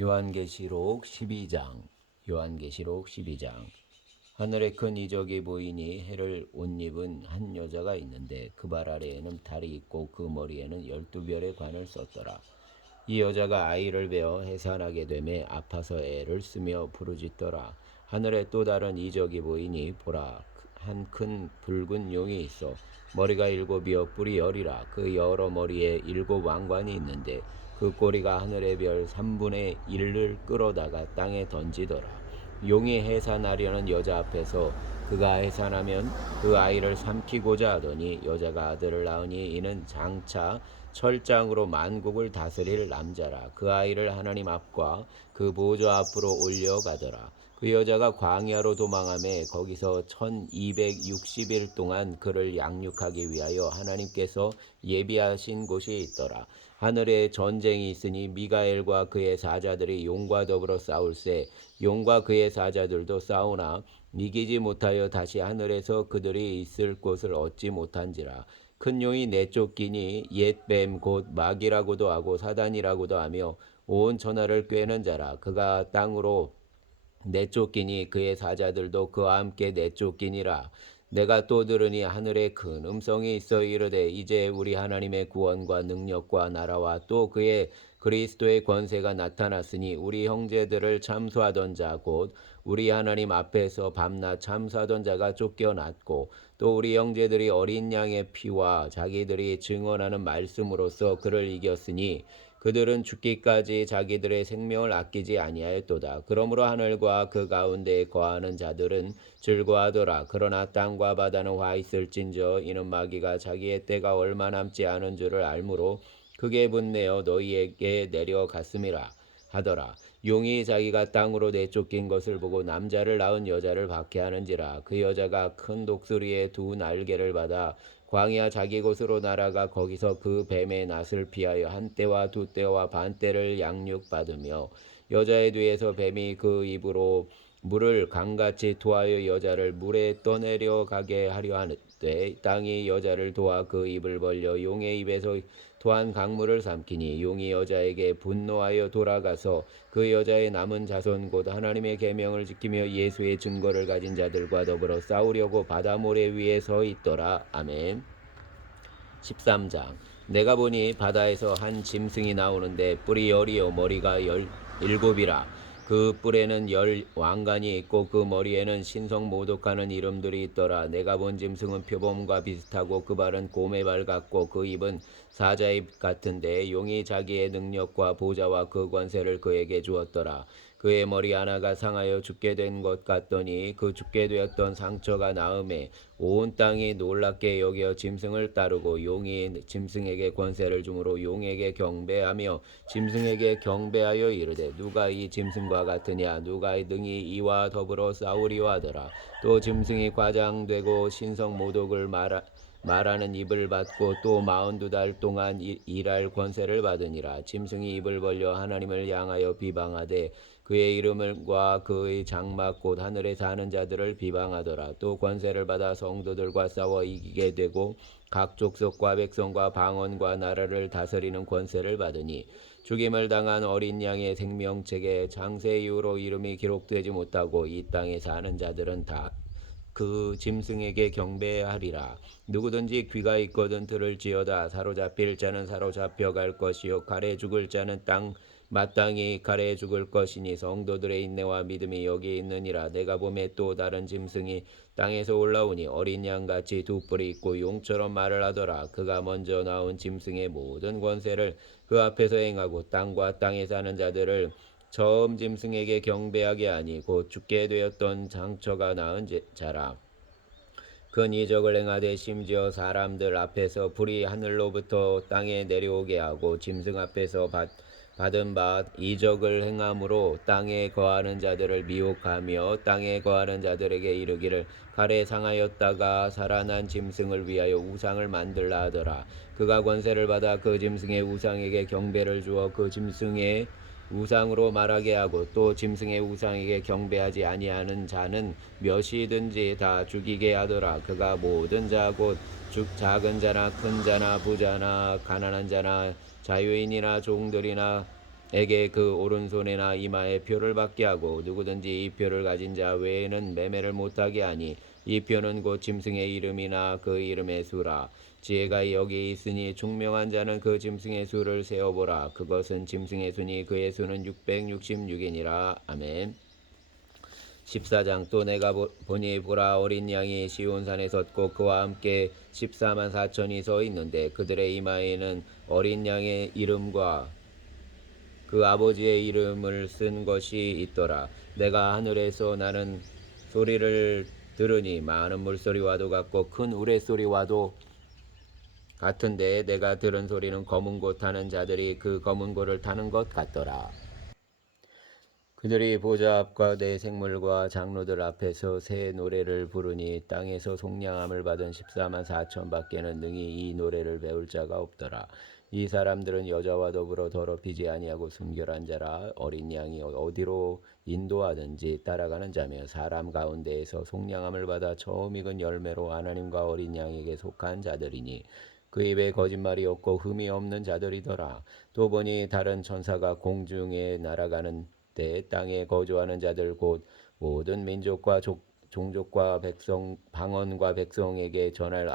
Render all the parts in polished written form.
요한계시록 12장 요한계시록 12장 하늘에 큰 이적이 보이니 해를 옷 입은 한 여자가 있는데 그 발 아래에는 달이 있고 그 머리에는 12별의 관을 썼더라. 이 여자가 아이를 베어 해산하게 되매 아파서 애를 쓰며 부르짖더라. 하늘에 또 다른 이적이 보이니 보라, 한 큰 붉은 용이 있어 머리가 7이요 뿔이 10이라. 그 여러 머리에 7 왕관이 있는데 그 꼬리가 하늘의 별 3분의 1을 끌어다가 땅에 던지더라. 용이 해산하려는 여자 앞에서 그가 해산하면 그 아이를 삼키고자 하더니 여자가 아들을 낳으니 이는 장차 철장으로 만국을 다스릴 남자라. 그 아이를 하나님 앞과 그 보좌 앞으로 올려가더라. 그 여자가 광야로 도망하며 거기서 1260일 동안 그를 양육하기 위하여 하나님께서 예비하신 곳이 있더라. 하늘에 전쟁이 있으니 미가엘과 그의 사자들이 용과 더불어 싸울세. 용과 그의 사자들도 싸우나 이기지 못하여 다시 하늘에서 그들이 있을 곳을 얻지 못한지라. 큰 용이 내쫓기니 옛 뱀 곧 마귀라고도 하고 사단이라고도 하며 온 천하를 꿰는 자라. 그가 땅으로 내쫓기니 그의 사자들도 그와 함께 내쫓기니라. 내가 또 들으니 하늘에 큰 음성이 있어 이르되 이제 우리 하나님의 구원과 능력과 나라와 또 그의 그리스도의 권세가 나타났으니 우리 형제들을 참수하던 자 곧 우리 하나님 앞에서 밤낮 참수하던 자가 쫓겨났고 또 우리 형제들이 어린 양의 피와 자기들이 증언하는 말씀으로써 그를 이겼으니 그들은 죽기까지 자기들의 생명을 아끼지 아니하였도다. 그러므로 하늘과 그 가운데에 거하는 자들은 즐거워하더라. 그러나 땅과 바다는 화 있을진저 이는 마귀가 자기의 때가 얼마 남지 않은 줄을 알므로 크게 분내어 너희에게 내려갔음이라 하더라. 용이 자기가 땅으로 내쫓긴 것을 보고 남자를 낳은 여자를 박해하는지라. 그 여자가 큰 독수리의 2 날개를 받아 광야 자기 곳으로 날아가 거기서 그 뱀의 낫을 피하여 1때와 2때와 반때를 양육받으며 여자의 뒤에서 뱀이 그 입으로 물을 강같이 토하여 여자를 물에 떠내려 가게 하려 하는데 땅이 여자를 도와 그 입을 벌려 용의 입에서 토한 강물을 삼키니 용이 여자에게 분노하여 돌아가서 그 여자의 남은 자손 곧 하나님의 계명을 지키며 예수의 증거를 가진 자들과 더불어 싸우려고 바다 모래 위에 서 있더라. 아멘. 13장 내가 보니 바다에서 한 짐승이 나오는데 뿔이 10이요 머리가 17이라. 그 뿔에는 10 왕관이 있고 그 머리에는 신성 모독하는 이름들이 있더라. 내가 본 짐승은 표범과 비슷하고 그 발은 곰의 발 같고 그 입은 사자의 입 같은데 용이 자기의 능력과 보좌와 그 권세를 그에게 주었더라. 그의 머리 하나가 상하여 죽게 된 것 같더니 그 죽게 되었던 상처가 나음에 온 땅이 놀랍게 여겨 짐승을 따르고 용이 짐승에게 권세를 주므로 용에게 경배하며 짐승에게 경배하여 이르되 누가 이 짐승과 같으냐 누가 능히 이와 더불어 싸우리와 하더라. 또 짐승이 과장되고 신성 모독을 말하는 입을 받고 또 42달 동안 일할 권세를 받으니라. 짐승이 입을 벌려 하나님을 향하여 비방하되 그의 이름과 그의 장막 곧 하늘에 사는 자들을 비방하더라. 또 권세를 받아 성도들과 싸워 이기게 되고 각 족속과 백성과 방언과 나라를 다스리는 권세를 받으니 죽임을 당한 어린 양의 생명책에 장세 이후로 이름이 기록되지 못하고 이 땅에 사는 자들은 다 그 짐승에게 경배하리라. 누구든지 귀가 있거든 들을지어다. 사로잡힐 자는 사로잡혀 갈 것이요 칼에 죽을 자는 마땅히 칼에 죽을 것이니 성도들의 인내와 믿음이 여기 있느니라. 내가 보매 또 다른 짐승이 땅에서 올라오니 어린 양같이 2뿔이 있고 용처럼 말을 하더라. 그가 먼저 나온 짐승의 모든 권세를 그 앞에서 행하고 땅과 땅에 사는 자들을 처음 짐승에게 경배하게 하니 곧 죽게 되었던 상처가 나은 자라. 큰 이적을 행하되 심지어 사람들 앞에서 불이 하늘로부터 땅에 내려오게 하고 짐승 앞에서 받은 바 이적을 행함으로 땅에 거하는 자들을 미혹하며 땅에 거하는 자들에게 이르기를 칼에 상하였다가 살아난 짐승을 위하여 우상을 만들라 하더라. 그가 권세를 받아 그 짐승의 우상에게 경배를 주어 그 짐승의 우상으로 말하게 하고 또 짐승의 우상에게 경배하지 아니하는 자는 몇이든지 다 죽이게 하더라. 그가 모든 자 곧 작은 자나 큰 자나 부자나 가난한 자나 자유인이나 종들이나 에게 그 오른손에나 이마에 표를 받게 하고 누구든지 이 표를 가진 자 외에는 매매를 못하게 하니 이 표는 곧 짐승의 이름이나 그 이름의 수라. 지혜가 여기 있으니 총명한 자는 그 짐승의 수를 세어보라. 그것은 짐승의 수니 그의 수는 666이니라. 아멘. 14장. 또 내가 보니 보라, 어린 양이 시온산에 섰고 그와 함께 14만 4천이 서 있는데 그들의 이마에는 어린 양의 이름과 그 아버지의 이름을 쓴 것이 있더라. 내가 하늘에서 나는 소리를 들으니 많은 물소리와도 같고 큰 우레소리와도 같은데 내가 들은 소리는 검은 고 타는 자들이 그 검은 고를 타는 것 같더라. 그들이 보좌 앞과 내 생물과 장로들 앞에서 새 노래를 부르니 땅에서 속량함을 받은 14만 4천 밖에는 능히 이 노래를 배울 자가 없더라. 이 사람들은 여자와 더불어 더럽히지 아니하고 순결한 자라. 어린 양이 어디로 인도하든지 따라가는 자며 사람 가운데에서 속량함을 받아 처음 익은 열매로 하나님과 어린 양에게 속한 자들이니 그 입에 거짓말이 없고 흠이 없는 자들이더라. 또 보니 다른 천사가 공중에 날아가는 때 땅에 거주하는 자들 곧 모든 민족과 종족과 백성 방언과 백성에게 전할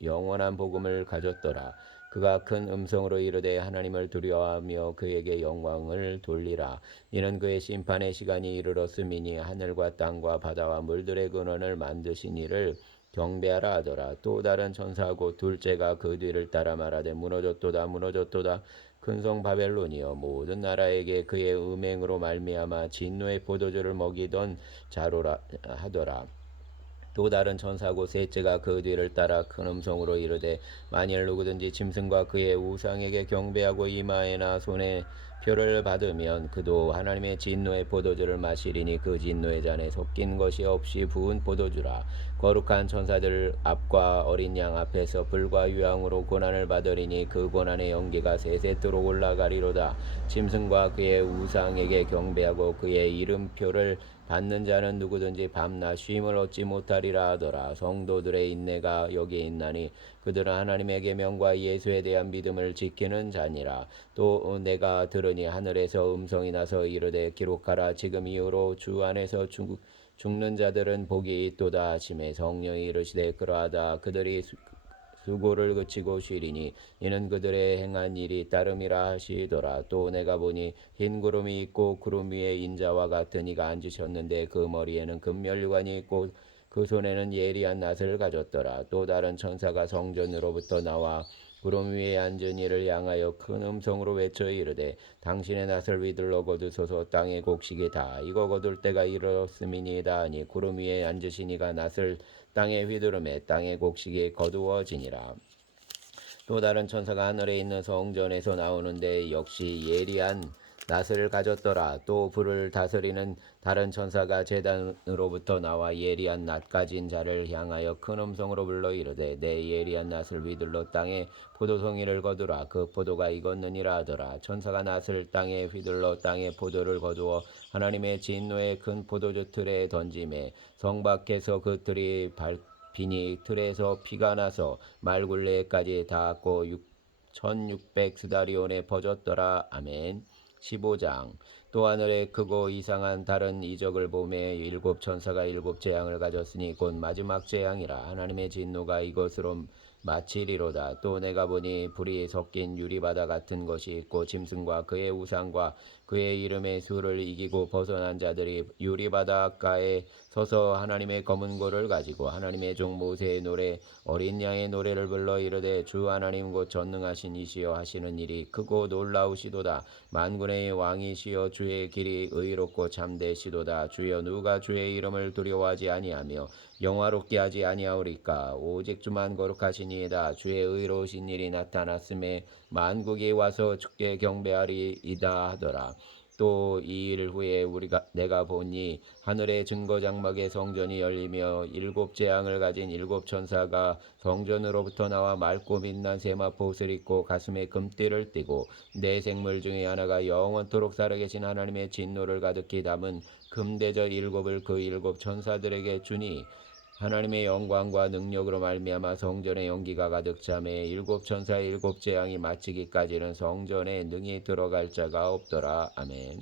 영원한 복음을 가졌더라. 그가 큰 음성으로 이르되 하나님을 두려워하며 그에게 영광을 돌리라. 이는 그의 심판의 시간이 이르렀음이니 하늘과 땅과 바다와 물들의 근원을 만드신 이를 경배하라 하더라. 또 다른 천사 곧 둘째가 그 뒤를 따라 말하되 무너졌도다 무너졌도다 큰 성 바벨론이여 모든 나라에게 그의 음행으로 말미암아 진노의 포도주를 먹이던 자로라 하더라. 또 다른 천사고 셋째가 그 뒤를 따라 큰 음성으로 이르되 만일 누구든지 짐승과 그의 우상에게 경배하고 이마에나 손에 표를 받으면 그도 하나님의 진노의 포도주를 마시리니 그 진노의 잔에 섞인 것이 없이 부은 포도주라. 거룩한 천사들 앞과 어린 양 앞에서 불과 유황으로 고난을 받으리니 그 고난의 연기가 세세토록 올라가리로다. 짐승과 그의 우상에게 경배하고 그의 이름표를 받는 자는 누구든지 밤낮 쉼을 얻지 못하리라 하더라. 성도들의 인내가 여기 있나니 그들은 하나님의 계명과 예수에 대한 믿음을 지키는 자니라. 또 내가 들으니 하늘에서 음성이 나서 이르되 기록하라. 지금 이후로 주 안에서 죽는 자들은 복이 있도다 하시매 성령이 이르시되 그러하다. 그들이 수고를 그치고 쉬리니 이는 그들의 행한 일이 따름이라 하시더라. 또 내가 보니 흰 구름이 있고 구름 위에 인자와 같은 이가 앉으셨는데 그 머리에는 금면류관이 있고 그 손에는 예리한 낫을 가졌더라. 또 다른 천사가 성전으로부터 나와 구름 위에 앉은 이를 향하여 큰 음성으로 외쳐 이르되 당신의 낫을 위들러 거두소서. 땅의 곡식이다 이거 거둘 때가 이르렀음이니이다 하니 구름 위에 앉으신 이가 낫을 땅에 휘두르매 땅의 곡식이 거두어지니라. 또 다른 천사가 하늘에 있는 성전에서 나오는데 역시 예리한 낫을 가졌더라. 또 불을 다스리는 다른 천사가 제단으로부터 나와 예리한 낫 가진 자를 향하여 큰 음성으로 불러 이르되 내 예리한 낫을 위들러 땅에 포도송이를 거두라. 그 포도가 익었느니라 하더라. 천사가 낫을 땅에 휘둘러 땅에 포도를 거두어 하나님의 진노의 큰 포도주 틀에 던지매 성 밖에서 그 틀이 비니 틀에서 피가 나서 말굴레까지 닿았고 1600 스다리온에 퍼졌더라. 아멘. 15장. 또 하늘에 크고 이상한 다른 이적을 보매 일곱 천사가 일곱 재앙을 가졌으니 곧 마지막 재앙이라. 하나님의 진노가 이것으로 마치리로다. 또 내가 보니 불이 섞인 유리바다 같은 것이 있고 짐승과 그의 우상과 그의 이름의 수를 이기고 벗어난 자들이 유리바닷가에 서서 하나님의 검은 고를 가지고 하나님의 종 모세의 노래 어린 양의 노래를 불러 이르되 주 하나님 곧 전능하신 이시여 하시는 일이 크고 놀라우시도다. 만군의 왕이시여 주의 길이 의롭고 참되시도다. 주여 누가 주의 이름을 두려워하지 아니하며 영화롭게 하지 아니하오리까. 오직 주만 거룩하시니이다. 주의 의로우신 일이 나타났음에 만국이 와서 주께 경배하리이다 하더라. 또 이 일 후에 내가 보니 하늘의 증거 장막의 성전이 열리며 일곱 재앙을 가진 일곱 천사가 성전으로부터 나와 맑고 빛난 세마포 옷을 입고 가슴에 금띠를 띠고 네 생물 중에 하나가 영원토록 살아계신 하나님의 진노를 가득히 담은 금대접 일곱을 그 일곱 천사들에게 주니 하나님의 영광과 능력으로 말미암아 성전의 연기가 가득 차매 일곱 천사의 일곱 재앙이 마치기까지는 성전에 능히 들어갈 자가 없더라. 아멘.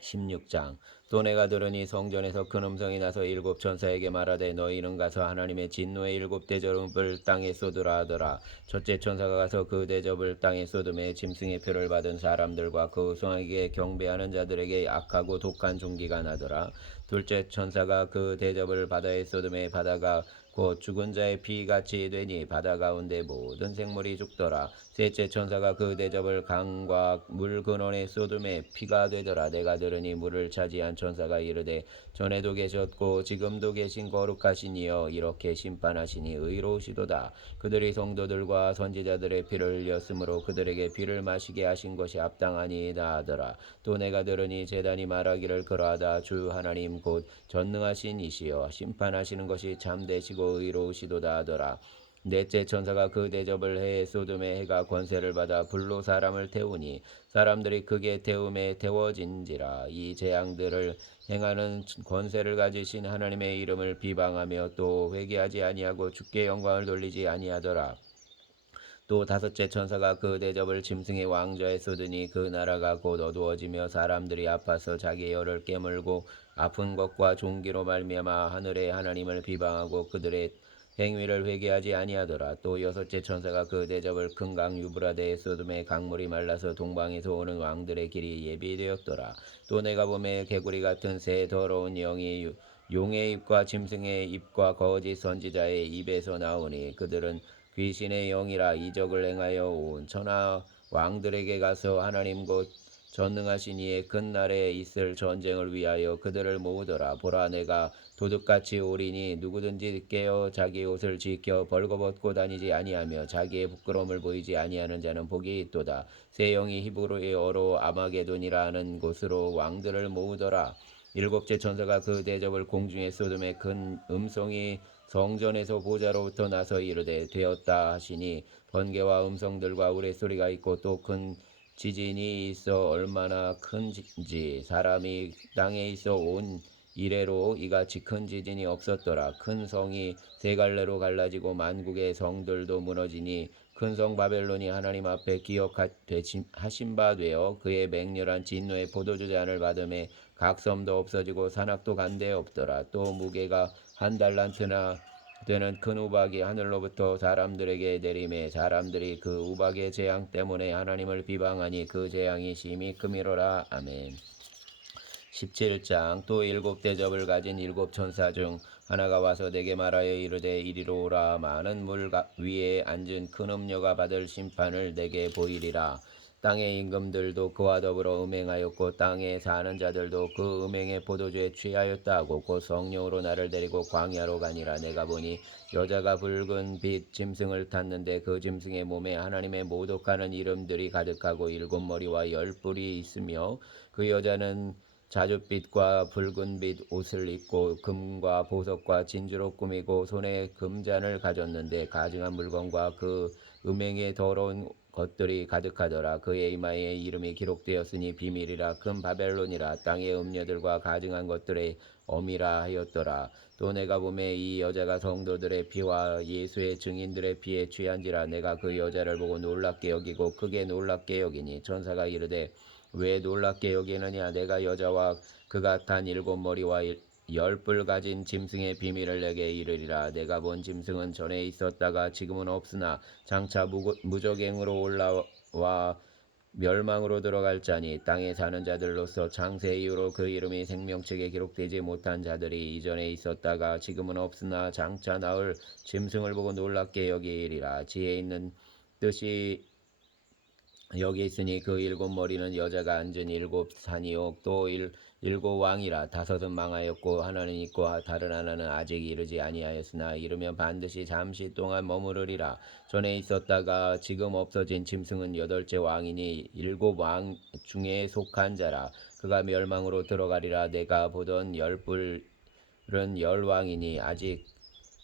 16장. 또 내가 들으니 성전에서 큰 음성이 나서 일곱 천사에게 말하되 너희는 가서 하나님의 진노의 일곱 대접을 땅에 쏟으라 하더라. 첫째 천사가 가서 그 대접을 땅에 쏟음에 짐승의 표를 받은 사람들과 그 우상에게 경배하는 자들에게 악하고 독한 종기가 나더라. 둘째 천사가 그 대접을 바다에 쏟음에 바다가 곧 죽은 자의 피같이 되니 바다 가운데 모든 생물이 죽더라. 셋째 천사가 그 대접을 강과 물 근원에 쏟음에 피가 되더라. 내가 들으니 물을 차지한 천사가 이르되 전에도 계셨고 지금도 계신 거룩하신 이여 이렇게 심판하시니 의로우시도다. 그들이 성도들과 선지자들의 피를 흘렸으므로 그들에게 피를 마시게 하신 것이 합당하니이다 하더라. 또 내가 들으니 제단이 말하기를 그러하다. 주 하나님 곧 전능하신 이시여 심판하시는 것이 참되시고 의로우시도다 하더라. 넷째 천사가 그 대접을 해에 쏟음의 해가 권세를 받아 불로 사람을 태우니 사람들이 크게 태움에 태워진지라. 이 재앙들을 행하는 권세를 가지신 하나님의 이름을 비방하며 또 회개하지 아니하고 주께 영광을 돌리지 아니하더라. 또 다섯째 천사가 그 대접을 짐승의 왕좌에 쏟으니 그 나라가 곧 어두워지며 사람들이 아파서 자기 혀를 깨물고 아픈 것과 종기로 말미암아 하늘의 하나님을 비방하고 그들의 행위를 회개하지 아니하더라. 또 여섯째 천사가 그 대접을 큰 강 유브라데에 쏟음에 강물이 말라서 동방에서 오는 왕들의 길이 예비되었더라. 또 내가 보매 개구리 같은 새 더러운 영이 용의 입과 짐승의 입과 거짓 선지자의 입에서 나오니 그들은 귀신의 영이라 이적을 행하여 온 천하 왕들에게 가서 하나님 곧 전능하신 이의 큰 날에 있을 전쟁을 위하여 그들을 모으더라. 보라 내가 도둑같이 오리니 누구든지 깨어 자기 옷을 지켜 벌거벗고 다니지 아니하며 자기의 부끄러움을 보이지 아니하는 자는 복이 있도다. 새 영이 히브리어로 아마게돈이라 하는 곳으로 왕들을 모으더라. 일곱째 천사가 그 대접을 공중에 쏟음에 큰 음성이 성전에서 보좌로부터 나서 이르되 되었다 하시니 번개와 음성들과 우레소리가 있고 또 큰 지진이 있어 얼마나 큰지 사람이 땅에 있어 온 이래로 이같이 큰 지진이 없었더라. 큰 성이 세 갈래로 갈라지고 만국의 성들도 무너지니 큰 성 바벨론이 하나님 앞에 기억하신 바 되어 그의 맹렬한 진노의 포도주 잔을 받음에 각 섬도 없어지고 산악도 간데 없더라. 또 무게가 한 달란트나 되는 큰 우박이 하늘로부터 사람들에게 내림에 사람들이 그 우박의 재앙 때문에 하나님을 비방하니 그 재앙이 심히 크미로라. 아멘. 17장. 또 일곱 대접을 가진 일곱 천사 중 하나가 와서 내게 말하여 이르되 이리로 오라. 많은 물 위에 앉은 큰 음녀가 받을 심판을 내게 보이리라. 땅의 임금들도 그와 더불어 음행하였고 땅에 사는 자들도 그 음행의 포도주에 취하였다 하고 곧 성령으로 나를 데리고 광야로 가니라. 내가 보니 여자가 붉은 빛 짐승을 탔는데 그 짐승의 몸에 하나님의 모독하는 이름들이 가득하고 일곱 머리와 열 뿔이 있으며 그 여자는 자줏빛과 붉은빛 옷을 입고 금과 보석과 진주로 꾸미고 손에 금잔을 가졌는데 가증한 물건과 그 음행의 더러운 것들이 가득하더라. 그의 이마에 이름이 기록되었으니 비밀이라 큰 바벨론이라 땅의 음녀들과 가증한 것들의 엄이라 하였더라. 또 내가 보매 이 여자가 성도들의 피와 예수의 증인들의 피에 취한지라. 내가 그 여자를 보고 놀랍게 여기고 크게 놀랍게 여기니 천사가 이르되 왜 놀랍게 여기느냐. 내가 여자와 그가 탄 일곱 머리와 열 뿔 가진 짐승의 비밀을 내게 이르리라. 내가 본 짐승은 전에 있었다가 지금은 없으나 장차 무적행으로 올라와 멸망으로 들어갈 자니 땅에 사는 자들로서 창세 이후로 그 이름이 생명책에 기록되지 못한 자들이 이전에 있었다가 지금은 없으나 장차 나올 짐승을 보고 놀랍게 여기리라. 지혜 있는 뜻이 여기 있으니 그 일곱 머리는 여자가 앉은 일곱 산이요 또 일곱 왕이라. 다섯은 망하였고 하나는 있고 다른 하나는 아직 이르지 아니하였으나 이르면 반드시 잠시 동안 머무르리라. 전에 있었다가 지금 없어진 짐승은 여덟째 왕이니 일곱 왕 중에 속한 자라. 그가 멸망으로 들어가리라. 내가 보던 열 뿔은 열 왕이니 아직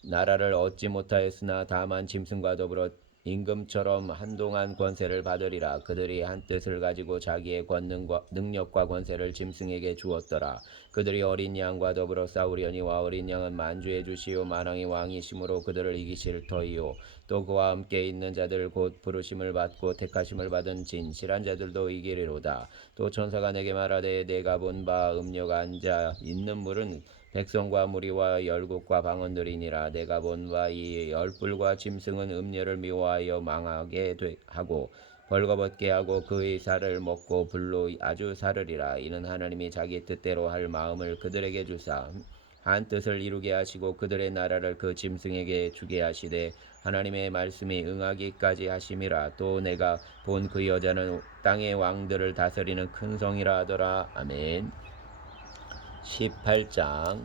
나라를 얻지 못하였으나 다만 짐승과 더불어 임금처럼 한동안 권세를 받으리라. 그들이 한 뜻을 가지고 자기의 권능과 능력과 권세를 짐승에게 주었더라. 그들이 어린 양과 더불어 싸우려니와 어린 양은 만주의 주시요 만왕의 왕이심으로 그들을 이기실 터이요. 또 그와 함께 있는 자들 곧 부르심을 받고 택하심을 받은 진실한 자들도 이기리로다. 또 천사가 내게 말하되 내가 본 바 음녀가 앉아 있는 물은 백성과 무리와 열국과 방언들이니라. 내가 본 바 이 열불과 짐승은 음녀를 미워하여 망하게 하고 벌거벗게 하고 그의 살을 먹고 불로 아주 사르리라. 이는 하나님이 자기 뜻대로 할 마음을 그들에게 주사 한 뜻을 이루게 하시고 그들의 나라를 그 짐승에게 주게 하시되 하나님의 말씀이 응하기까지 하심이라. 또 내가 본 그 여자는 땅의 왕들을 다스리는 큰 성이라 하더라. 아멘. 18장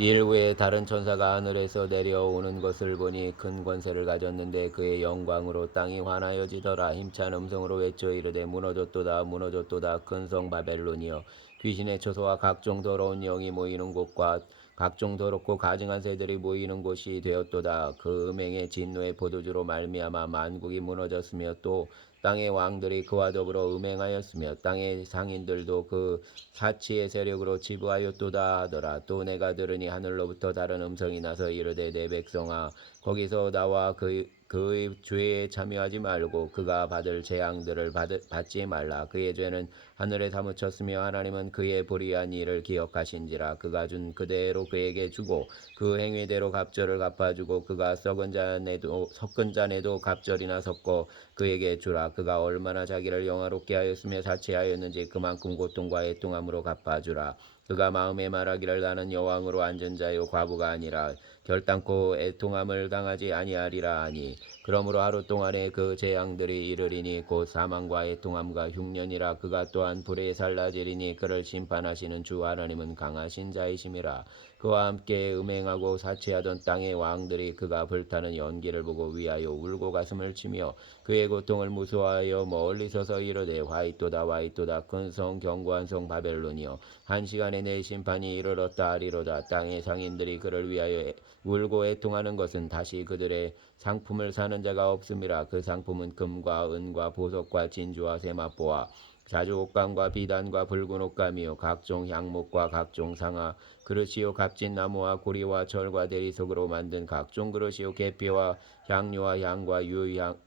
이일 후에 다른 천사가 하늘에서 내려오는 것을 보니 큰 권세를 가졌는데 그의 영광으로 땅이 환하여지더라. 힘찬 음성으로 외쳐 이르되 무너졌도다 무너졌도다 큰 성 바벨론이여 귀신의 처소와 각종 더러운 영이 모이는 곳과 각종 더럽고 가증한 새들이 모이는 곳이 되었도다. 그 음행의 진노의 포도주로 말미암아 만국이 무너졌으며 또 땅의 왕들이 그와 더불어 음행하였으며 땅의 상인들도 그 사치의 세력으로 지부하였도다 하더라. 또 내가 들으니 하늘로부터 다른 음성이 나서 이르되 내 백성아 거기서 나와 그의 죄에 참여하지 말고 그가 받을 재앙들을 받지 말라. 그의 죄는 하늘에 사무쳤으며 하나님은 그의 불의한 일을 기억하신지라. 그가 준 그대로 그에게 주고 그 행위대로 갑절을 갚아주고 그가 섞은 잔에도 갑절이나 섞어 그에게 주라. 그가 얼마나 자기를 영화롭게 하였으며 사치하였는지 그만큼 고통과 애통함으로 갚아주라. 그가 마음에 말하기를 나는 여왕으로 앉은 자요 과부가 아니라 결단코 애통함을 당하지 아니하리라 하니 그러므로 하루 동안에 그 재앙들이 이르리니 곧 사망과 애통함과 흉년이라. 그가 또한 불에 살라지리니 그를 심판하시는 주 하나님은 강하신 자이심이라. 그와 함께 음행하고 사치하던 땅의 왕들이 그가 불타는 연기를 보고 위하여 울고 가슴을 치며 그의 고통을 무서워하여 멀리 서서 이르되 화이토다 화이토다 큰 성 견고한 성 바벨론이여 한 시간에 내 심판이 이르렀다 하리로다. 땅의 상인들이 그를 위하여 울고 애통하는 것은 다시 그들의 상품을 사는 자가 없음이라. 그 상품은 금과 은과 보석과 진주와 세마포와 자주 옷감과 비단과 붉은 옷감이요 각종 향목과 각종 상아 그릇이요 값진 나무와 고리와 철과 대리석으로 만든 각종 그릇이요 계피와 향료와 향과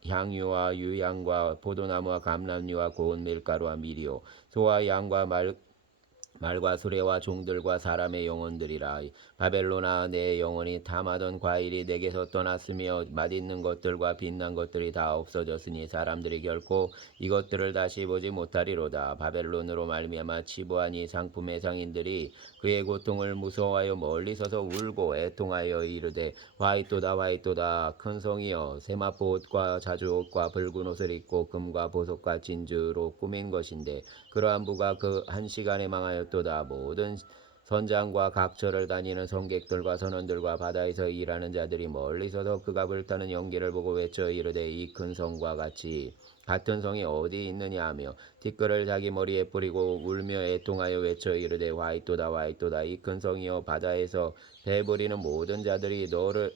향유와 유향과 포도나무와 감람류와 고운 밀가루와 밀이요 소와 양과 말과 수레와 종들과 사람의 영혼들이라. 바벨론아 내 영혼이 탐하던 과일이 내게서 떠났으며 맛있는 것들과 빛난 것들이 다 없어졌으니 사람들이 결코 이것들을 다시 보지 못하리로다. 바벨론으로 말미암아 치부한 이 상품의 상인들이 그의 고통을 무서워하여 멀리 서서 울고 애통하여 이르되 화이토다 화이토다 큰 성이여 세마포 옷과 자주옷과 붉은 옷을 입고 금과 보석과 진주로 꾸민 것인데 그러한 부가 그 한 시간에 망하였도다. 모든 선장과 각처를 다니는 성객들과 선원들과 바다에서 일하는 자들이 멀리서도 그가 불타는 연기를 보고 외쳐 이르되 이 큰 성과 같은 성이 어디 있느냐 하며 티끌을 자기 머리에 뿌리고 울며 애통하여 외쳐 이르되 화이토다 화이토다 이 큰 성이여 바다에서 배부리는 모든 자들이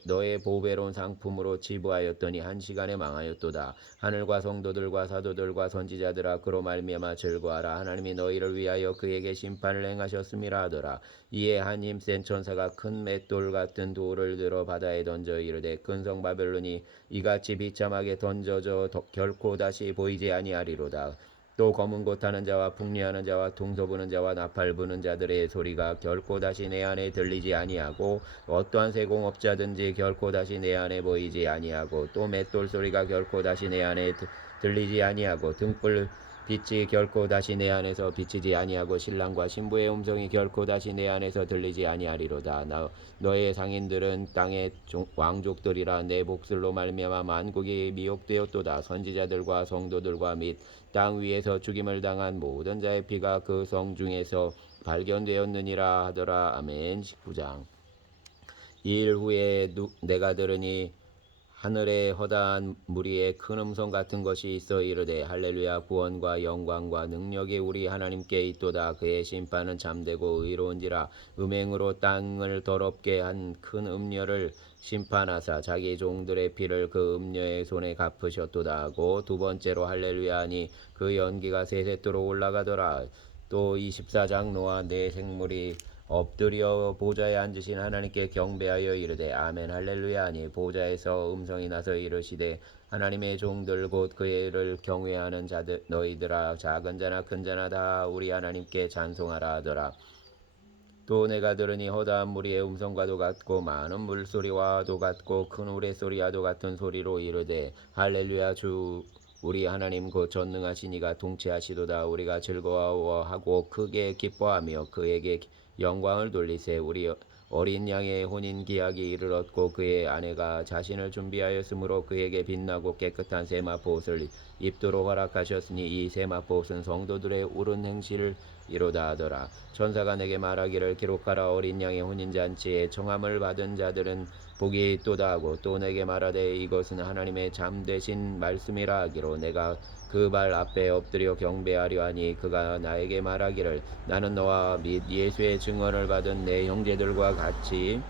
너의 보배로운 상품으로 지부하였더니 한 시간에 망하였도다. 하늘과 성도들과 사도들과 선지자들아 그로 말미암아 즐거워하라. 하나님이 너희를 위하여 그에게 심판을 행하셨음이라 하더라. 이에 한 힘센 천사가 큰 맷돌 같은 돌을 들어 바다에 던져 이르되 큰 성 바벨론이 이같이 비참하게 던져져 결코 다시 보이지 아니하리로다. 또 검은 곳하는 자와 풍리하는 자와 동서 부는 자와 나팔 부는 자들의 소리가 결코 다시 내 안에 들리지 아니하고 어떠한 세공업자든지 결코 다시 내 안에 보이지 아니하고 또 맷돌 소리가 결코 다시 내 안에 들리지 아니하고 등불 빛이 결코 다시 내 안에서 비치지 아니하고 신랑과 신부의 음성이 결코 다시 내 안에서 들리지 아니하리로다. 너의 상인들은 땅의 왕족들이라. 내 복술로 말미암아 만국이 미혹되었도다. 선지자들과 성도들과 및 땅 위에서 죽임을 당한 모든 자의 피가 그 성 중에서 발견되었느니라 하더라. 아멘. 19장 이일 후에 내가 들으니 하늘에 허다한 무리에 큰 음성 같은 것이 있어 이르되 할렐루야 구원과 영광과 능력이 우리 하나님께 있도다. 그의 심판은 참되고 의로운지라. 음행으로 땅을 더럽게 한 큰 음녀를 심판하사 자기 종들의 피를 그 음녀의 손에 갚으셨도다 하고 두 번째로 할렐루야 하니 그 연기가 세세토록 올라가더라. 또 24장 노아 네 생물이 엎드려 보좌에 앉으신 하나님께 경배하여 이르되 아멘 할렐루야 하니 보좌에서 음성이 나서 이르시되 하나님의 종들 곧 그를 경외하는 자들 너희들아 작은 자나 큰 자나 다 우리 하나님께 찬송하라 하더라. 또 내가 들으니 허다한 무리의 음성과도 같고 많은 물소리와도 같고 큰 우레소리와도 같은 소리로 이르되 할렐루야 주 우리 하나님 곧 전능하신 이가 통치하시도다. 우리가 즐거워하고 크게 기뻐하며 그에게 영광을 돌리세. 우리 어린 양의 혼인 기약이 이르렀고 그의 아내가 자신을 준비하였으므로 그에게 빛나고 깨끗한 세마포 옷을 입도록 허락하셨으니 이 세마포 옷은 성도들의 옳은 행실을 이로다 하더라. 천사가 내게 말하기를 기록하라. 어린 양의 혼인잔치에 청함을 받은 자들은 복이 있도다 하고 또 내게 말하되 이것은 하나님의 잠되신 말씀이라 하기로 내가 그 발 앞에 엎드려 경배하려 하니 그가 나에게 말하기를 나는 너와 및 예수의 증언을 받은 내 형제들과 같이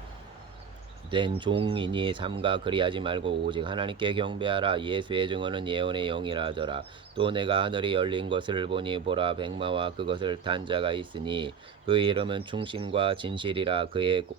된 종이니 삼가 그리하지 말고 오직 하나님께 경배하라. 예수의 증언은 예언의 영이라 하더라. 또 내가 하늘이 열린 것을 보니 보라 백마와 그것을 탄 자가 있으니 그 이름은 충신과 진실이라.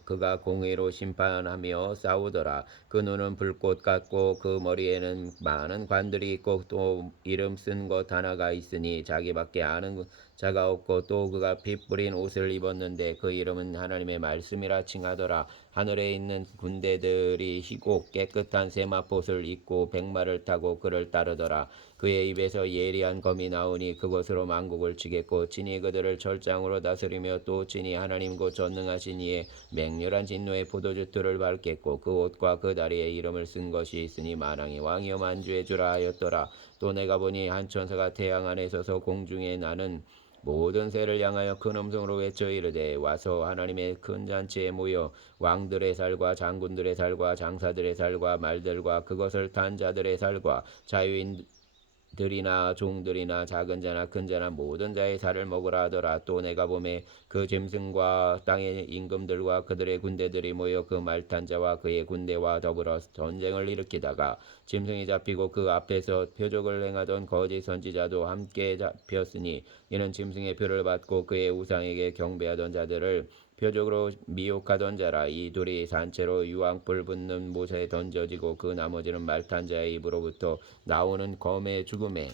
그가 공의로 심판하며 싸우더라. 그 눈은 불꽃 같고 그 머리에는 많은 관들이 있고 또 이름 쓴 것 하나가 있으니 자기밖에 아는 자가 없고 또 그가 피 뿌린 옷을 입었는데 그 이름은 하나님의 말씀이라 칭하더라. 하늘에 있는 군대들이 희고 깨끗한 세마포를 입고 백마를 타고 그를 따르더라. 그의 입에서 예리한 검이 나오니 그것으로 만국을 치겠고 친히 그들을 철장으로 다스리며 또 친히 하나님 곧 전능하신 이의 맹렬한 진노의 포도주틀을 밟겠고 그 옷과 그 다리에 이름을 쓴 것이 있으니 만왕의 왕이여 만주의 주라 하였더라. 또 내가 보니 한 천사가 태양 안에 서서 공중에 나는 모든 새를 향하여 큰 음성으로 외쳐 이르되 와서 하나님의 큰 잔치에 모여 왕들의 살과 장군들의 살과 장사들의 살과 말들과 그것을 탄 자들의 살과 자유인들이나 종들이나 작은 자나 큰 자나 모든 자의 살을 먹으라 하더라. 또 내가 보매 그 짐승과 땅의 임금들과 그들의 군대들이 모여 그 말 탄 자와 그의 군대와 더불어 전쟁을 일으키다가 짐승이 잡히고 그 앞에서 표적을 행하던 거짓 선지자도 함께 잡혔으니 이는 짐승의 표를 받고 그의 우상에게 경배하던 자들을 표적으로 미혹하던 자라. 이 둘이 산채로 유황불 붙는 못에 던져지고 그 나머지는 말탄 자의 입으로부터 나오는 검의 죽음에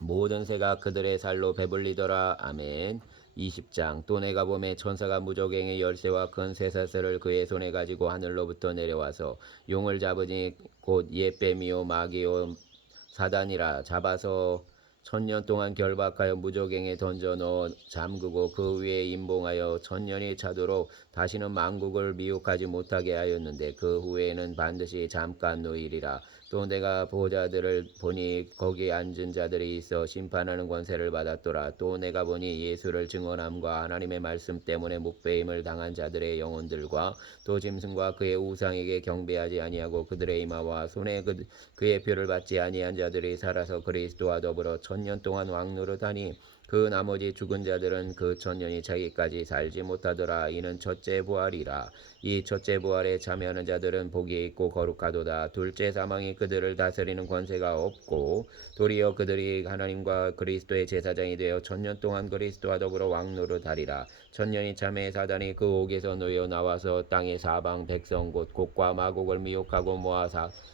모든 새가 그들의 살로 배불리더라. 아멘. 20장 또 내가 보매 천사가 무저갱의 열쇠와 큰 쇠사슬을 그의 손에 가지고 하늘로부터 내려와서 용을 잡으니 곧 옛뱀이요 마귀요 사단이라. 잡아서 1000년 동안 결박하여 무저갱에 던져 넣어 잠그고 그 위에 임봉하여 1000년이 차도록 다시는 만국을 미혹하지 못하게 하였는데 그 후에는 반드시 잠깐 노일이라. 또 내가 보좌들을 보니 거기 앉은 자들이 있어 심판하는 권세를 받았더라. 또 내가 보니 예수를 증언함과 하나님의 말씀 때문에 묵배임을 당한 자들의 영혼들과 또 짐승과 그의 우상에게 경배하지 아니하고 그들의 이마와 손에 그의 표를 받지 아니한 자들이 살아서 그리스도와 더불어 1000년 동안 왕노릇하니 그 나머지 죽은 자들은 그 1000년이 차기까지 살지 못하더라. 이는 첫째 부활이라. 이 첫째 부활에 참여하는 자들은 복이 있고 거룩하도다. 둘째 사망이 그들을 다스리는 권세가 없고 도리어 그들이 하나님과 그리스도의 제사장이 되어 1000년 동안 그리스도와 더불어 왕노릇하리라. 1000년이 참에 사단이 그 옥에서 놓여 나와서 땅의 사방 백성 곧 곡과 마곡을 미혹하고 모아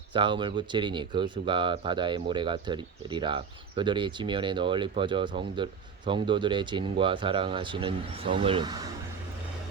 싸움을 붙이리니 그 수가 바다의 모래 같으리라. 그들이 지면에 널리 퍼져 성도들의 진과 사랑하시는 성을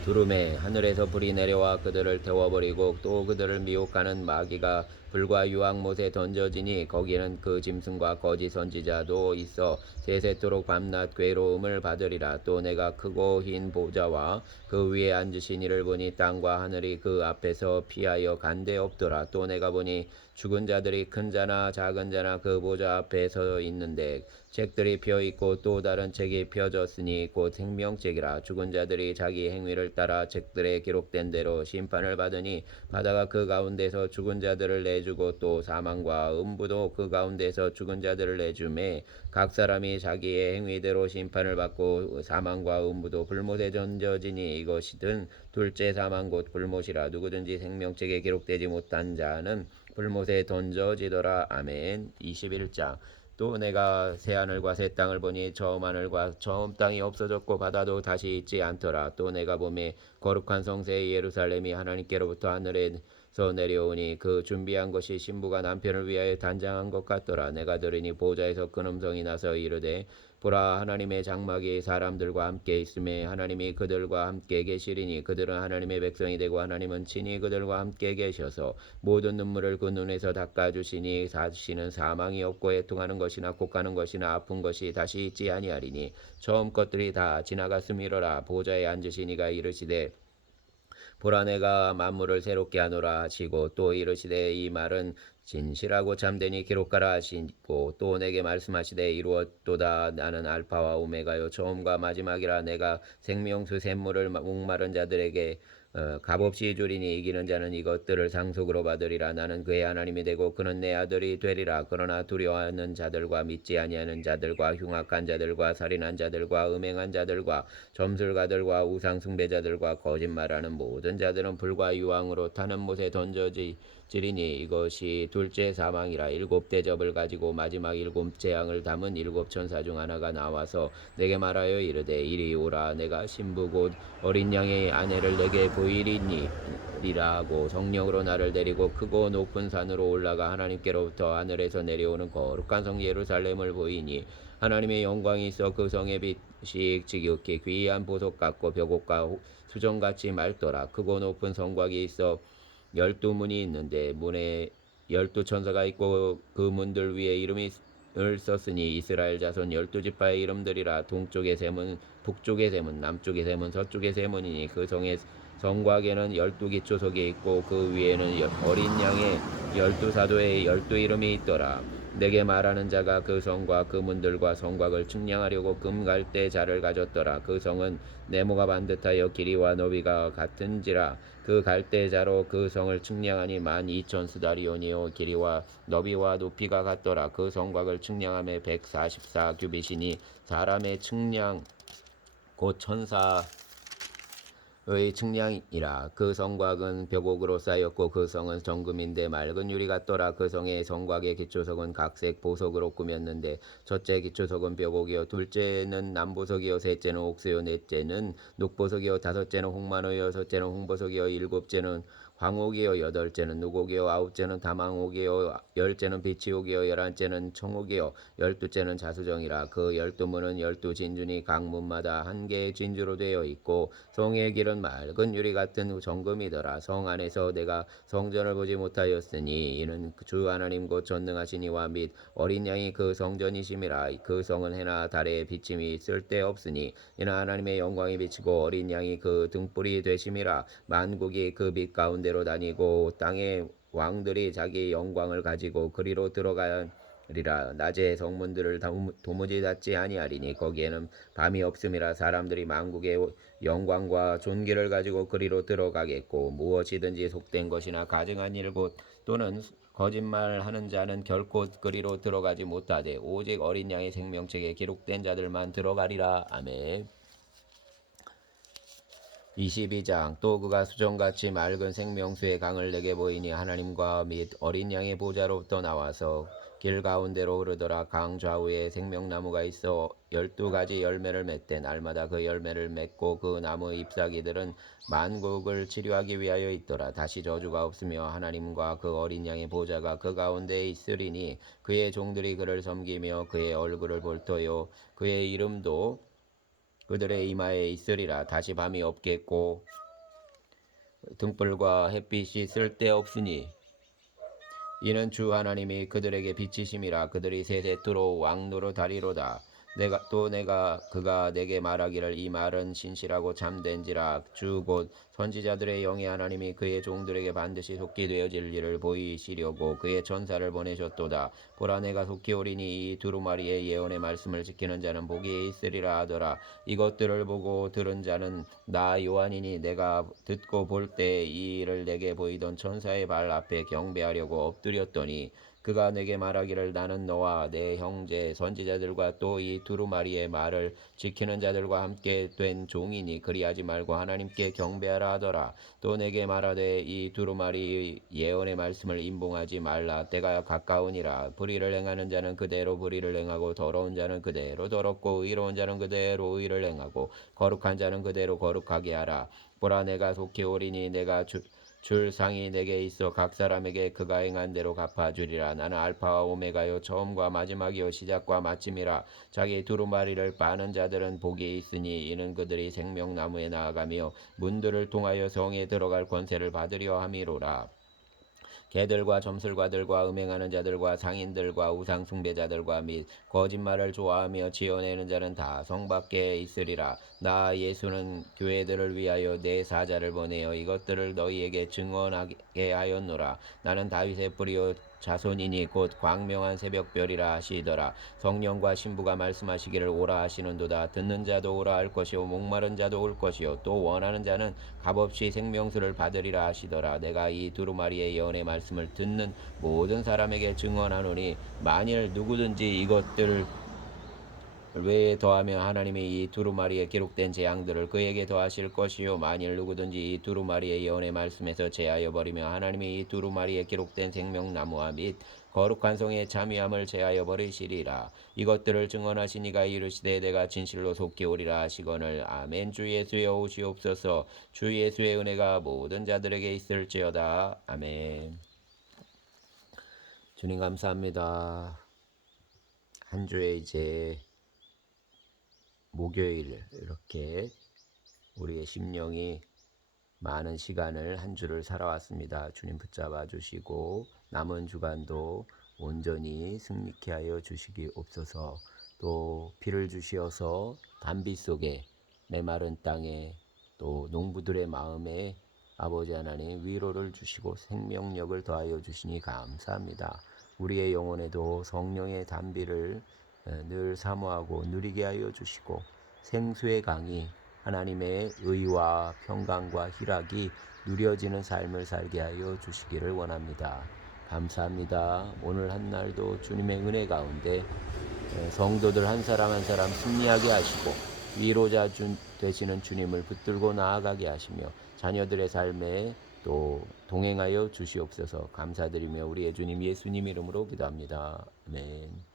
두루매 하늘에서 불이 내려와 그들을 태워버리고 또 그들을 미혹하는 마귀가 불과 유황못에 던져지니 거기는 그 짐승과 거짓 선지자도 있어 세세토록 밤낮 괴로움을 받으리라. 또 내가 크고 흰 보좌와 그 위에 앉으신 이를 보니 땅과 하늘이 그 앞에서 피하여 간데 없더라. 또 내가 보니 죽은 자들이 큰 자나 작은 자나 그 보좌 앞에 서 있는데 책들이 펴 있고 또 다른 책이 펴졌으니 곧 생명책이라. 죽은 자들이 자기 행위를 따라 책들에 기록된 대로 심판을 받으니 바다가 그 가운데서 죽은 자들을 내주고 또 사망과 음부도 그 가운데서 죽은 자들을 내주매 각 사람이 자기의 행위대로 심판을 받고 사망과 음부도 불못에 던져지니 이것이든 둘째 사망 곧 불못이라. 누구든지 생명책에 기록되지 못한 자는 불못에 던져지더라. 아멘. 21장. 또 내가 새 하늘과 새 땅을 보니 처음 하늘과 처음 땅이 없어졌고 바다도 다시 있지 않더라. 또 내가 보매 거룩한 성새 예루살렘이 하나님께로부터 하늘에서 내려오니 그 준비한 것이 신부가 남편을 위하여 단장한 것 같더라. 내가 들으니 보좌에서 큰 음성이 나서 이르되 보라, 하나님의 장막이 사람들과 함께 있음에 하나님이 그들과 함께 계시리니 그들은 하나님의 백성이 되고 하나님은 친히 그들과 함께 계셔서 모든 눈물을 그 눈에서 닦아주시니 다시는 사망이 없고 애통하는 것이나 곡하는 것이나 아픈 것이 다시 있지 아니하리니 처음 것들이 다 지나갔음이로라. 보좌에 앉으신 이가 이르시되 보라, 내가 만물을 새롭게 하노라 하시고 또 이르시되 이 말은 진실하고 참되니 기록하라 하시고 또 내게 말씀하시되 이루었도다. 나는 알파와 오메가요 처음과 마지막이라. 내가 생명수 샘물을 목마른 자들에게 값없이 주리니 이기는 자는 이것들을 상속으로 받으리라. 나는 그의 하나님이 되고 그는 내 아들이 되리라. 그러나 두려워하는 자들과 믿지 아니하는 자들과 흉악한 자들과 살인한 자들과 음행한 자들과 점술가들과 우상 숭배자들과 거짓말하는 모든 자들은 불과 유황으로 타는 못에 던져지리니 이것이 둘째 사망이라. 일곱 대접을 가지고 마지막 일곱 재앙을 담은 일곱 천사 중 하나가 나와서 내게 말하여 이르되 이리 오라. 내가 신부 곧 어린 양의 아내를 내게 보이리니라고 성령으로 나를 데리고 크고 높은 산으로 올라가 하나님께로부터 하늘에서 내려오는 거룩한 성 예루살렘을 보이니 하나님의 영광이 있어 그 성의 빛이 지극히 귀한 보석 같고 벽옥과 수정같이 맑더라. 크고 높은 성곽이 있어 12문이 있는데 문에 12천사가 있고 그 문들 위에 이름이 을 썼으니 이스라엘 자손 12지파의 이름들이라. 동쪽의 셈은 북쪽의 셈은 남쪽의 셈은 서쪽의 셈이니 그 성의 성곽에는 12기초석이 있고 그 위에는 어린 양의 12사도의 12이름이 있더라. 내게 말하는 자가 그 성과 그 문들과 성곽을 측량하려고 금갈대 자를 가졌더라. 그 성은 네모가 반듯하여 길이와 너비가 같은지라. 그 갈대자로 그 성을 측량하니 12,000스다리온이요 길이와 너비와 높이가 같더라. 그 성곽을 측량함에 144규빗이니 사람의 측량 곧 천사의 측량이라. 그 성곽은 벽옥으로 쌓였고 그 성은 정금인데 맑은 유리 같더라. 그 성의 성곽의 기초석은 각색 보석으로 꾸몄는데 첫째 기초석은 벽옥이요 둘째는 남보석이요 셋째는 옥수요 넷째는 녹보석이요 다섯째는 홍만호요 여섯째는 홍보석이요 일곱째는 황옥이요 여덟째는 누곡이요 아홉째는 다망옥이요 열째는 비치옥이요 열한째는 청옥이요 열두째는 자수정이라. 그 12문은 12진주니 각 문마다 한 개의 진주로 되어 있고 성의 길은 맑은 유리 같은 정금이더라. 성 안에서 내가 성전을 보지 못하였으니 이는 주 하나님 곧 전능하신 이와 및 어린 양이 그 성전이심이라. 그 성은 해나 달의 비침이 쓸데없으니 이는 하나님의 영광이 비치고 어린 양이 그 등불이 되심이라. 만국이 그 빛 가운데로 다니고 땅의 왕들이 자기 영광을 가지고 그리로 들어가리라. 낮에 성문들을 도무지 닫지 아니하리니 거기에는 밤이 없음이라. 사람들이 만국의 영광과 존귀를 가지고 그리로 들어가겠고 무엇이든지 속된 것이나 가증한 일 곧 또는 거짓말하는 자는 결코 그리로 들어가지 못하되 오직 어린 양의 생명책에 기록된 자들만 들어가리라. 아멘. 22장. 또 그가 수정같이 맑은 생명수의 강을 내게 보이니 하나님과 및 어린 양의 보좌로부터 나와서 길 가운데로 흐르더라. 강 좌우에 생명나무가 있어 12가지 열매를 맺되 날마다 그 열매를 맺고 그 나무 잎사귀들은 만국을 치료하기 위하여 있더라. 다시 저주가 없으며 하나님과 그 어린 양의 보좌가 그 가운데에 있으리니 그의 종들이 그를 섬기며 그의 얼굴을 볼 터요 그의 이름도 그들의 이마에 있으리라. 다시 밤이 없겠고 등불과 햇빛이 쓸데없으니 이는 주 하나님이 그들에게 빛이심이라. 그들이 세세토록 왕노릇하리로다. 그가 내게 말하기를 이 말은 신실하고 참된지라. 주 곧 선지자들의 영이 하나님이 그의 종들에게 반드시 속히 되어질 일을 보이시려고 그의 전사를 보내셨도다. 보라, 내가 속히 오리니 이 두루마리의 예언의 말씀을 지키는 자는 복이 있으리라 하더라. 이것들을 보고 들은 자는 나 요한이니, 내가 듣고 볼 때 이 일을 내게 보이던 천사의 발 앞에 경배하려고 엎드렸더니 그가 내게 말하기를 나는 너와 내 형제 선지자들과 또 이 두루마리의 말을 지키는 자들과 함께 된 종이니 그리하지 말고 하나님께 경배하라 하더라. 또 내게 말하되 이 두루마리 예언의 말씀을 임봉하지 말라. 때가 가까우니라. 불의를 행하는 자는 그대로 불의를 행하고 더러운 자는 그대로 더럽고 의로운 자는 그대로 의를 행하고 거룩한 자는 그대로 거룩하게 하라. 보라, 내가 속히 오리니 내가 줄 상이 내게 있어 각 사람에게 그가 행한 대로 갚아주리라. 나는 알파와 오메가요 처음과 마지막이요 시작과 마침이라. 자기 두루마리를 빠는 자들은 복이 있으니 이는 그들이 생명나무에 나아가며 문들을 통하여 성에 들어갈 권세를 받으려 함이로라. 개들과 점술가들과 음행하는 자들과 상인들과 우상 숭배자들과 및 거짓말을 좋아하며 지어내는 자는 다 성 밖에 있으리라. 나 예수는 교회들을 위하여 내 사자를 보내어 이것들을 너희에게 증언하게 하였노라. 나는 다윗의 뿌리요 자손이니 곧 광명한 새벽별이라 하시더라. 성령과 신부가 말씀하시기를 오라 하시는도다. 듣는 자도 오라 할 것이요 목마른 자도 올 것이요 또 원하는 자는 값없이 생명수를 받으리라 하시더라. 내가 이 두루마리의 예언의 말씀을 듣는 모든 사람에게 증언하노니 만일 누구든지 이것들을 외에 더하며 하나님이 이 두루마리에 기록된 재앙들을 그에게 더하실 것이요 만일 누구든지 이 두루마리의 예언의 말씀에서 제하여 버리며 하나님이 이 두루마리에 기록된 생명나무와 및 거룩한 성의 참여함을 제하여 버리시리라. 이것들을 증언하신 이가 이르시되 내가 진실로 속히 오리라 하시거늘. 아멘. 주 예수여 오시옵소서. 주 예수의 은혜가 모든 자들에게 있을지어다. 아멘. 주님 감사합니다. 한 주에 이제 목요일 이렇게 우리의 심령이 많은 시간을 한 주를 살아왔습니다. 주님 붙잡아 주시고 남은 주간도 온전히 승리케 하여 주시기 옵소서. 또 비를 주시어서 단비 속에 메마른 땅에 또 농부들의 마음에 아버지 하나님 위로를 주시고 생명력을 더하여 주시니 감사합니다. 우리의 영혼에도 성령의 단비를 늘 사모하고 누리게 하여 주시고 생수의 강이 하나님의 의와 평강과 희락이 누려지는 삶을 살게 하여 주시기를 원합니다. 감사합니다. 오늘 한 날도 주님의 은혜 가운데 성도들 한 사람 한 사람 승리하게 하시고 위로자 되시는 주님을 붙들고 나아가게 하시며 자녀들의 삶에 또 동행하여 주시옵소서. 감사드리며 우리의 주님 예수님 이름으로 기도합니다. 아멘.